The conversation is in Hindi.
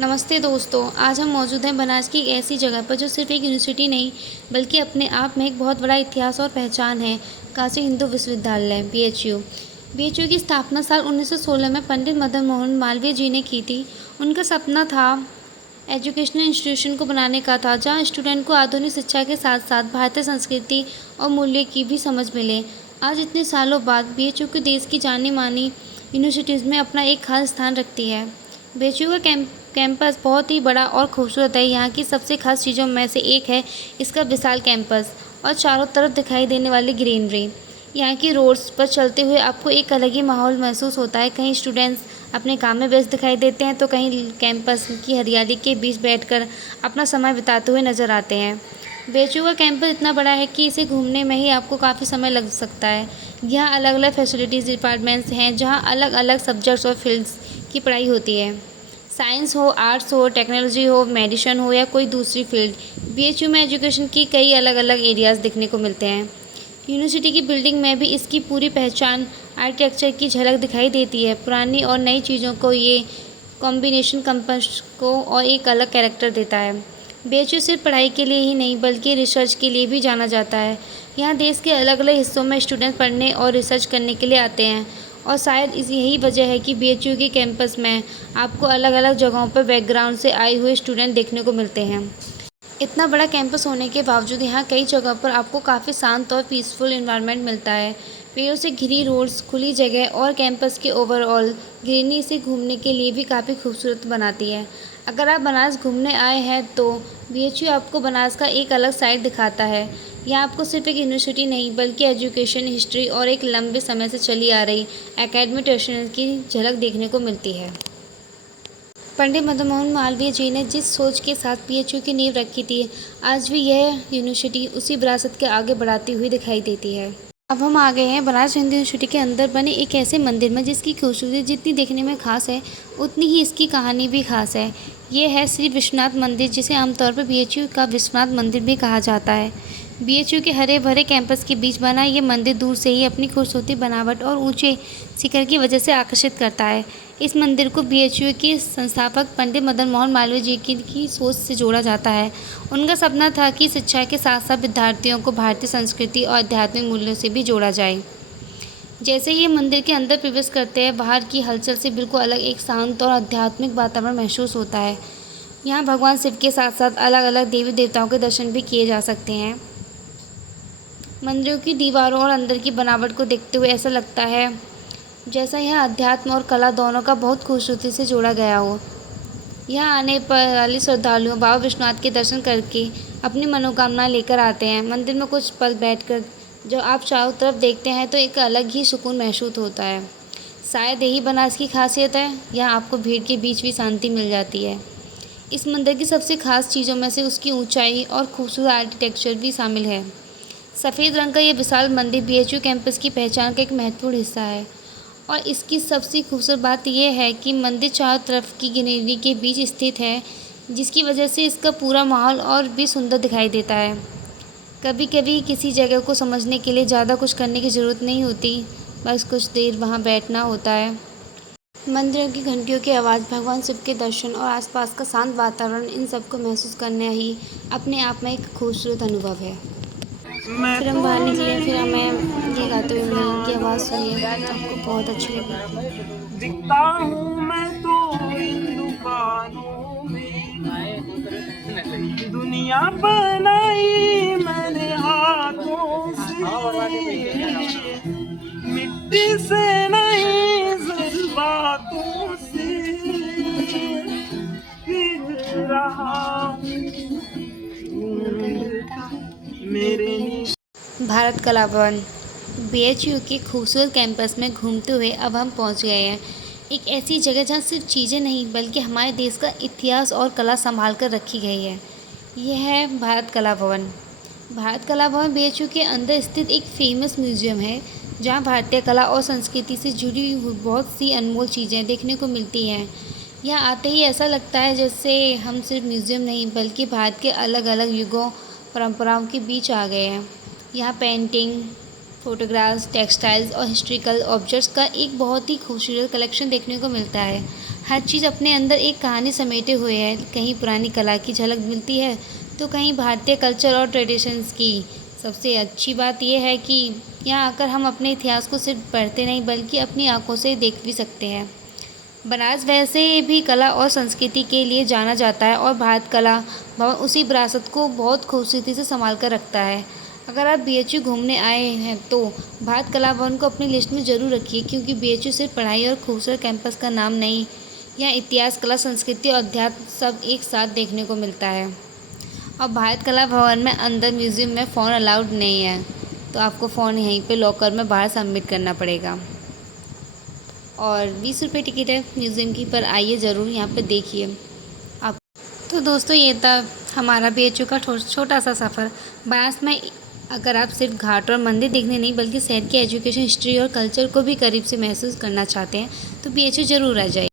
नमस्ते दोस्तों, आज हम मौजूद हैं बनारस की एक ऐसी जगह पर जो सिर्फ एक यूनिवर्सिटी नहीं बल्कि अपने आप में एक बहुत बड़ा इतिहास और पहचान है। काशी हिंदू विश्वविद्यालय बीएचयू। बीएचयू की स्थापना साल 1916 में पंडित मदन मोहन मालवीय जी ने की थी। उनका सपना था एजुकेशनल इंस्टीट्यूशन को बनाने का था जहाँ स्टूडेंट को आधुनिक शिक्षा के साथ साथ भारतीय संस्कृति और मूल्य की भी समझ मिले। आज इतने सालों बाद बीएचयू की देश की जानी मानी यूनिवर्सिटीज़ में अपना एक खास स्थान रखती है। बीएचयू का कैंपस बहुत ही बड़ा और खूबसूरत है। यहाँ की सबसे खास चीज़ों में से एक है इसका विशाल कैंपस और चारों तरफ दिखाई देने वाली ग्रीनरी। यहाँ की रोड्स पर चलते हुए आपको एक अलग ही माहौल महसूस होता है। कहीं स्टूडेंट्स अपने काम में व्यस्त दिखाई देते हैं तो कहीं कैंपस की हरियाली के बीच बैठकर अपना समय बिताते हुए नजर आते हैं। बीएचयू का कैंपस इतना बड़ा है कि इसे घूमने में ही आपको काफ़ी समय लग सकता है। यहाँ अलग अलग फैसिलिटीज़ डिपार्टमेंट्स हैं जहाँ अलग अलग सब्जेक्ट्स और फील्ड्स की पढ़ाई होती है। साइंस हो, आर्ट्स हो, टेक्नोलॉजी हो, मेडिसिन हो या कोई दूसरी फील्ड, बीएचयू में एजुकेशन की कई अलग अलग एरियाज़ देखने को मिलते हैं। यूनिवर्सिटी की बिल्डिंग में भी इसकी पूरी पहचान आर्किटेक्चर की झलक दिखाई देती है। पुरानी और नई चीज़ों को ये कॉम्बिनेशन कैंपस को और एक अलग कैरेक्टर देता है। बीएचयू सिर्फ पढ़ाई के लिए ही नहीं बल्कि रिसर्च के लिए भी जाना जाता है। यहाँ देश के अलग अलग हिस्सों में स्टूडेंट पढ़ने और रिसर्च करने के लिए आते हैं और शायद यही वजह है कि बीएचयू के कैंपस में आपको अलग अलग जगहों पर बैकग्राउंड से आए हुए स्टूडेंट देखने को मिलते हैं। इतना बड़ा कैंपस होने के बावजूद यहाँ कई जगह पर आपको काफ़ी शांत और पीसफुल एनवायरनमेंट मिलता है। पेड़ों से घिरी रोड्स, खुली जगह और कैंपस के ओवरऑल ग्रीनरी इसे घूमने के लिए भी काफ़ी खूबसूरत बनाती है। अगर आप बनारस घूमने आए हैं तो बीएचयू आपको बनारस का एक अलग साइड दिखाता है। यहाँ आपको सिर्फ एक यूनिवर्सिटी नहीं बल्कि एजुकेशन, हिस्ट्री और एक लंबे समय से चली आ रही एकेडमिक ट्रेडिशन की झलक देखने को मिलती है। पंडित मदन मोहन मालवीय जी ने जिस सोच के साथ बीएचयू की नींव रखी थी, आज भी यह यूनिवर्सिटी उसी विरासत के आगे बढ़ाती हुई दिखाई देती है। अब हम आ गए हैं बनारस हिंदू यूनिवर्सिटी के अंदर बने एक ऐसे मंदिर में जिसकी खूबसूरती जितनी देखने में खास है उतनी ही इसकी कहानी भी खास है। ये है श्री विश्वनाथ मंदिर, जिसे आमतौर पर बीएचयू का विश्वनाथ मंदिर भी कहा जाता है। बीएचयू के हरे भरे कैंपस के बीच बना ये मंदिर दूर से ही अपनी खूबसूरती बनावट और ऊंचे शिखर की वजह से आकर्षित करता है। इस मंदिर को बीएचयू के संस्थापक पंडित मदन मोहन मालवीय जी की सोच से जोड़ा जाता है। उनका सपना था कि शिक्षा के साथ साथ विद्यार्थियों को भारतीय संस्कृति और आध्यात्मिक मूल्यों से भी जोड़ा जाए। जैसे ही मंदिर के अंदर प्रवेश करते हैं, बाहर की हलचल से बिल्कुल अलग एक शांत और आध्यात्मिक वातावरण महसूस होता है। यहाँ भगवान शिव के साथ साथ अलग अलग देवी देवताओं के दर्शन भी किए जा सकते हैं। मंदिरों की दीवारों और अंदर की बनावट को देखते हुए ऐसा लगता है जैसा यह अध्यात्म और कला दोनों का बहुत खूबसूरती से जोड़ा गया हो। यहाँ आने पर वाले श्रद्धालुओं बाबा विश्वनाथ के दर्शन करके अपनी मनोकामना लेकर आते हैं। मंदिर में कुछ पल बैठकर जब आप चारों तरफ देखते हैं तो एक अलग ही सुकून महसूस होता है। शायद यही बनारस की खासियत है, यहाँ आपको भीड़ के बीच भी शांति मिल जाती है। इस मंदिर की सबसे खास चीज़ों में से उसकी ऊंचाई और खूबसूरत आर्किटेक्चर भी शामिल है। सफ़ेद रंग का ये विशाल मंदिर बीएचयू कैंपस की पहचान का एक महत्वपूर्ण हिस्सा है और इसकी सबसे खूबसूरत बात यह है कि मंदिर चारों तरफ की ग्रीनरी के बीच स्थित है, जिसकी वजह से इसका पूरा माहौल और भी सुंदर दिखाई देता है। कभी कभी किसी जगह को समझने के लिए ज़्यादा कुछ करने की ज़रूरत नहीं होती, बस कुछ देर वहाँ बैठना होता है। मंदिरों की घंटियों की आवाज़, भगवान शिव के दर्शन और आसपास का शांत वातावरण, इन सबको महसूस करना ही अपने आप में एक खूबसूरत अनुभव है। फिर हम बाहर निकले, फिर हमें ये गाते हुए मिले, इनकी आवाज़ सुनिए, आपको बहुत अच्छी लगेगी। दिखता हूँ मैं तो इन दुकानों में, दुनिया बनाई मैंने हाथों से, मिट्टी से नहीं जज्बातों से फिर रहा मेरे। भारत कला भवन बीएचयू के खूबसूरत कैंपस में घूमते हुए अब हम पहुंच गए हैं एक ऐसी जगह जहां सिर्फ चीज़ें नहीं बल्कि हमारे देश का इतिहास और कला संभाल कर रखी गई है। यह है भारत कला भवन। भारत कला भवन बीएचयू के अंदर स्थित एक फेमस म्यूज़ियम है जहां भारतीय कला और संस्कृति से जुड़ी हुई बहुत सी अनमोल चीज़ें देखने को मिलती हैं। यहाँ आते ही ऐसा लगता है जैसे हम सिर्फ म्यूज़ियम नहीं बल्कि भारत के अलग अलग युगों परंपराओं के बीच आ गए हैं। यहाँ पेंटिंग, फोटोग्राफ्स, टेक्सटाइल्स और हिस्ट्रिकल ऑब्जेक्ट्स का एक बहुत ही खूबसूरत कलेक्शन देखने को मिलता है। हर चीज़ अपने अंदर एक कहानी समेटे हुए है। कहीं पुरानी कला की झलक मिलती है तो कहीं भारतीय कल्चर और ट्रेडिशंस की। सबसे अच्छी बात यह है कि यहाँ आकर हम अपने इतिहास को सिर्फ पढ़ते नहीं बल्कि अपनी आंखों से देख भी सकते हैं। बनारस वैसे भी कला और संस्कृति के लिए जाना जाता है और भारत कला भवन उसी विरासत को बहुत खूबसूरती से संभाल कर रखता है। अगर आप बीएचयू घूमने आए हैं तो भारत कला भवन को अपनी लिस्ट में ज़रूर रखिए, क्योंकि बीएचयू सिर्फ पढ़ाई और खूबसूरत कैंपस का नाम नहीं, यहाँ इतिहास, कला, संस्कृति और अध्यात्म सब एक साथ देखने को मिलता है। और भारत कला भवन में अंदर म्यूज़ियम में फ़ोन अलाउड नहीं है, तो आपको फ़ोन यहीं पे लॉकर में बाहर सबमिट करना पड़ेगा। और 20 रुपये टिकट है म्यूज़ियम की, पर आइए ज़रूर यहाँ पे देखिए आप। तो दोस्तों, ये था हमारा बीएचयू का छोटा सा सफ़र बनारस में। अगर आप सिर्फ घाट और मंदिर देखने नहीं बल्कि शहर की एजुकेशन, हिस्ट्री और कल्चर को भी करीब से महसूस करना चाहते हैं तो बीएचयू ज़रूर आ जाइए।